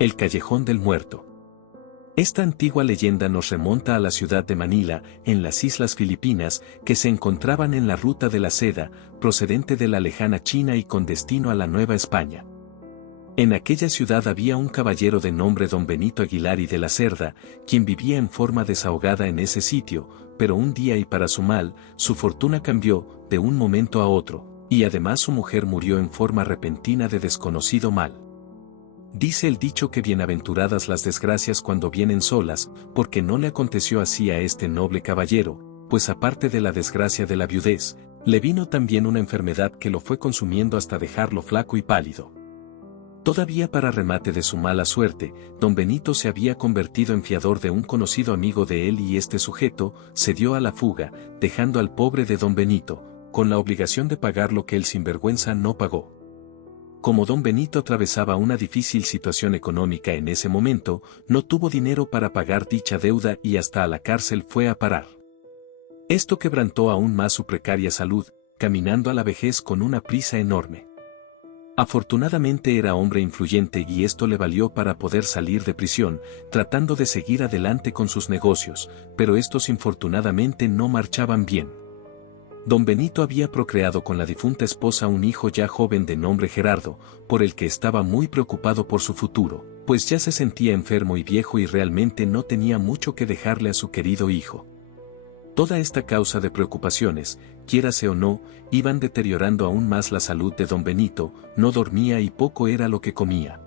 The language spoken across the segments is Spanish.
El Callejón del Muerto. Esta antigua leyenda nos remonta a la ciudad de Manila, en las Islas Filipinas, que se encontraban en la ruta de la seda, procedente de la lejana China y con destino a la Nueva España. En aquella ciudad había un caballero de nombre Don Benito Aguilar y de la Cerda, quien vivía en forma desahogada en ese sitio, pero un día y para su mal, su fortuna cambió, de un momento a otro, y además su mujer murió en forma repentina de desconocido mal. Dice el dicho que bienaventuradas las desgracias cuando vienen solas, porque no le aconteció así a este noble caballero, pues aparte de la desgracia de la viudez, le vino también una enfermedad que lo fue consumiendo hasta dejarlo flaco y pálido. Todavía para remate de su mala suerte, don Benito se había convertido en fiador de un conocido amigo de él y este sujeto se dio a la fuga, dejando al pobre de don Benito, con la obligación de pagar lo que el sinvergüenza no pagó. Como don Benito atravesaba una difícil situación económica en ese momento, no tuvo dinero para pagar dicha deuda y hasta a la cárcel fue a parar. Esto quebrantó aún más su precaria salud, caminando a la vejez con una prisa enorme. Afortunadamente era hombre influyente y esto le valió para poder salir de prisión, tratando de seguir adelante con sus negocios, pero estos infortunadamente no marchaban bien. Don Benito había procreado con la difunta esposa un hijo ya joven de nombre Gerardo, por el que estaba muy preocupado por su futuro, pues ya se sentía enfermo y viejo y realmente no tenía mucho que dejarle a su querido hijo. Toda esta causa de preocupaciones, quiérase o no, iban deteriorando aún más la salud de don Benito, no dormía y poco era lo que comía.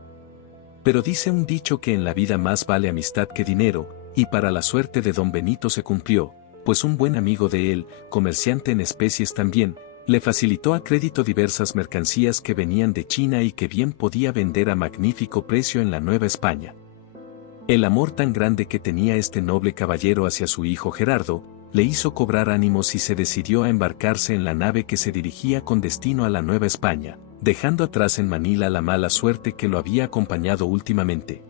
Pero dice un dicho que en la vida más vale amistad que dinero, y para la suerte de don Benito se cumplió, pues un buen amigo de él, comerciante en especies también, le facilitó a crédito diversas mercancías que venían de China y que bien podía vender a magnífico precio en la Nueva España. El amor tan grande que tenía este noble caballero hacia su hijo Gerardo, le hizo cobrar ánimos y se decidió a embarcarse en la nave que se dirigía con destino a la Nueva España, dejando atrás en Manila la mala suerte que lo había acompañado últimamente.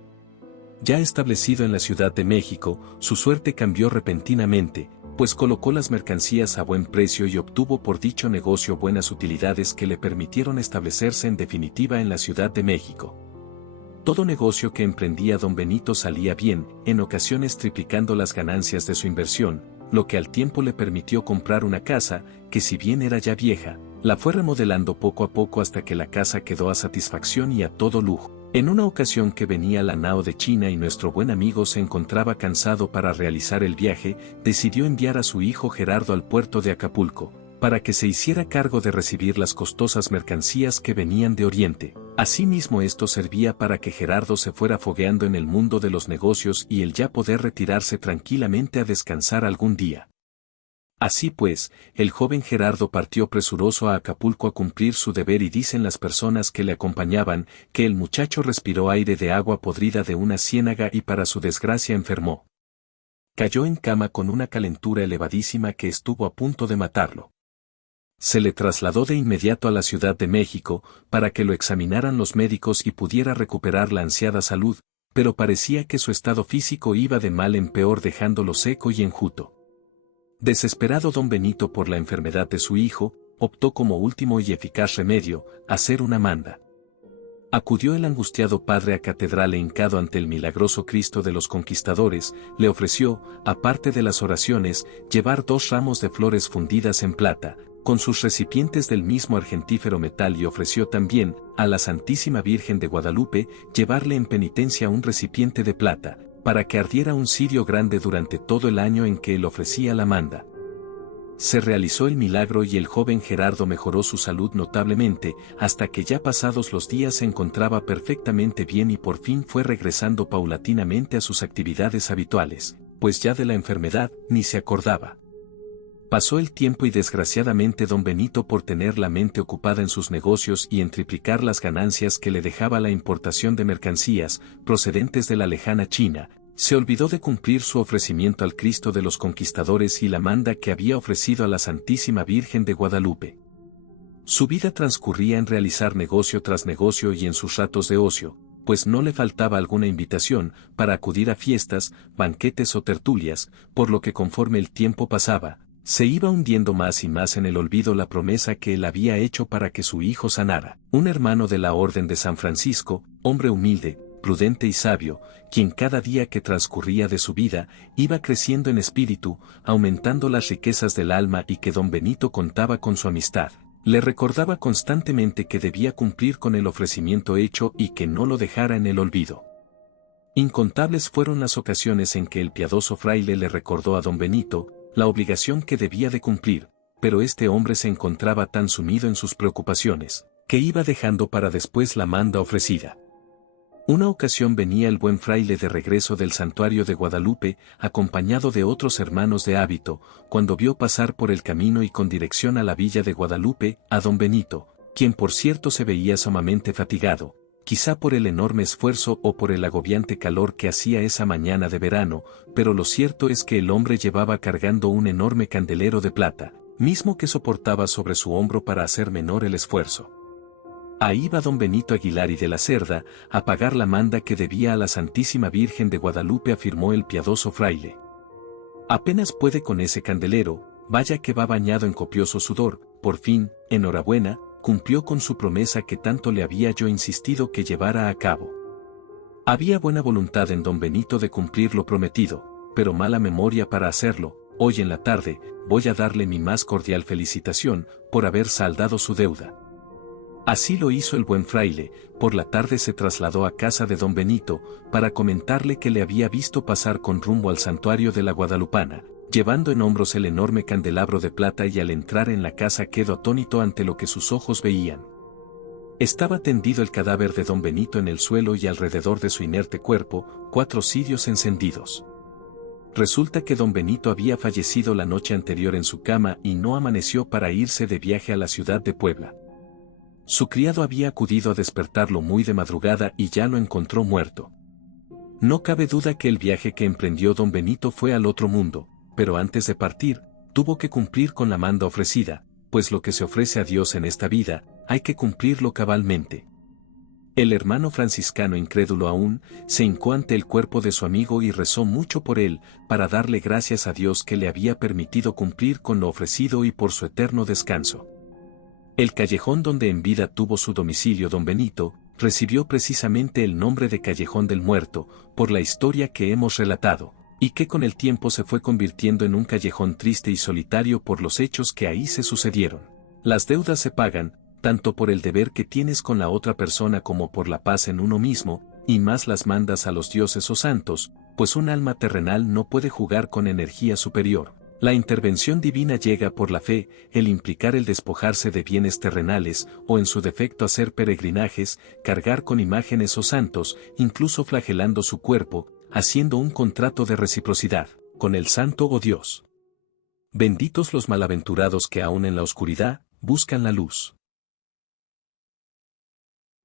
Ya establecido en la Ciudad de México, su suerte cambió repentinamente, pues colocó las mercancías a buen precio y obtuvo por dicho negocio buenas utilidades que le permitieron establecerse en definitiva en la Ciudad de México. Todo negocio que emprendía don Benito salía bien, en ocasiones triplicando las ganancias de su inversión, lo que al tiempo le permitió comprar una casa, que si bien era ya vieja, la fue remodelando poco a poco hasta que la casa quedó a satisfacción y a todo lujo. En una ocasión que venía la nao de China y nuestro buen amigo se encontraba cansado para realizar el viaje, decidió enviar a su hijo Gerardo al puerto de Acapulco, para que se hiciera cargo de recibir las costosas mercancías que venían de Oriente. Asimismo esto servía para que Gerardo se fuera fogueando en el mundo de los negocios y él ya poder retirarse tranquilamente a descansar algún día. Así pues, el joven Gerardo partió presuroso a Acapulco a cumplir su deber y dicen las personas que le acompañaban, que el muchacho respiró aire de agua podrida de una ciénaga y para su desgracia enfermó. Cayó en cama con una calentura elevadísima que estuvo a punto de matarlo. Se le trasladó de inmediato a la Ciudad de México, para que lo examinaran los médicos y pudiera recuperar la ansiada salud, pero parecía que su estado físico iba de mal en peor dejándolo seco y enjuto. Desesperado don Benito por la enfermedad de su hijo, optó como último y eficaz remedio, hacer una manda. Acudió el angustiado padre a catedral e hincado ante el milagroso Cristo de los Conquistadores, le ofreció, aparte de las oraciones, llevar 2 ramos de flores fundidas en plata, con sus recipientes del mismo argentífero metal y ofreció también, a la Santísima Virgen de Guadalupe, llevarle en penitencia un recipiente de plata, para que ardiera un cirio grande durante todo el año en que él ofrecía la manda. Se realizó el milagro y el joven Gerardo mejoró su salud notablemente, hasta que ya pasados los días se encontraba perfectamente bien y por fin fue regresando paulatinamente a sus actividades habituales, pues ya de la enfermedad ni se acordaba. Pasó el tiempo y desgraciadamente don Benito por tener la mente ocupada en sus negocios y en triplicar las ganancias que le dejaba la importación de mercancías procedentes de la lejana China, se olvidó de cumplir su ofrecimiento al Cristo de los Conquistadores y la manda que había ofrecido a la Santísima Virgen de Guadalupe. Su vida transcurría en realizar negocio tras negocio y en sus ratos de ocio, pues no le faltaba alguna invitación para acudir a fiestas, banquetes o tertulias, por lo que conforme el tiempo pasaba, se iba hundiendo más y más en el olvido la promesa que él había hecho para que su hijo sanara. Un hermano de la Orden de San Francisco, hombre humilde, prudente y sabio, quien cada día que transcurría de su vida, iba creciendo en espíritu, aumentando las riquezas del alma y que don Benito contaba con su amistad. Le recordaba constantemente que debía cumplir con el ofrecimiento hecho y que no lo dejara en el olvido. Incontables fueron las ocasiones en que el piadoso fraile le recordó a don Benito la obligación que debía de cumplir, pero este hombre se encontraba tan sumido en sus preocupaciones, que iba dejando para después la manda ofrecida. Una ocasión venía el buen fraile de regreso del santuario de Guadalupe, acompañado de otros hermanos de hábito, cuando vio pasar por el camino y con dirección a la villa de Guadalupe, a don Benito, quien por cierto se veía sumamente fatigado, quizá por el enorme esfuerzo o por el agobiante calor que hacía esa mañana de verano, pero lo cierto es que el hombre llevaba cargando un enorme candelero de plata, mismo que soportaba sobre su hombro para hacer menor el esfuerzo. Ahí va don Benito Aguilar y de la Cerda, a pagar la manda que debía a la Santísima Virgen de Guadalupe, afirmó el piadoso fraile. Apenas puede con ese candelero, vaya que va bañado en copioso sudor, por fin, enhorabuena, cumplió con su promesa que tanto le había yo insistido que llevara a cabo. Había buena voluntad en don Benito de cumplir lo prometido, pero mala memoria para hacerlo. Hoy en la tarde, voy a darle mi más cordial felicitación por haber saldado su deuda. Así lo hizo el buen fraile. Por la tarde se trasladó a casa de don Benito, para comentarle que le había visto pasar con rumbo al santuario de la Guadalupana, llevando en hombros el enorme candelabro de plata, y al entrar en la casa quedó atónito ante lo que sus ojos veían. Estaba tendido el cadáver de don Benito en el suelo y alrededor de su inerte cuerpo, 4 cirios encendidos. Resulta que don Benito había fallecido la noche anterior en su cama y no amaneció para irse de viaje a la ciudad de Puebla. Su criado había acudido a despertarlo muy de madrugada y ya lo encontró muerto. No cabe duda que el viaje que emprendió don Benito fue al otro mundo, pero antes de partir, tuvo que cumplir con la manda ofrecida, pues lo que se ofrece a Dios en esta vida, hay que cumplirlo cabalmente. El hermano franciscano, incrédulo aún, se hincó ante el cuerpo de su amigo y rezó mucho por él, para darle gracias a Dios que le había permitido cumplir con lo ofrecido y por su eterno descanso. El callejón donde en vida tuvo su domicilio don Benito, recibió precisamente el nombre de Callejón del Muerto, por la historia que hemos relatado, y que con el tiempo se fue convirtiendo en un callejón triste y solitario por los hechos que ahí se sucedieron. Las deudas se pagan, tanto por el deber que tienes con la otra persona como por la paz en uno mismo, y más las mandas a los dioses o santos, pues un alma terrenal no puede jugar con energía superior. La intervención divina llega por la fe, el implicar el despojarse de bienes terrenales, o en su defecto hacer peregrinajes, cargar con imágenes o santos, incluso flagelando su cuerpo, haciendo un contrato de reciprocidad, con el santo o Dios. Benditos los malaventurados que aún en la oscuridad, buscan la luz.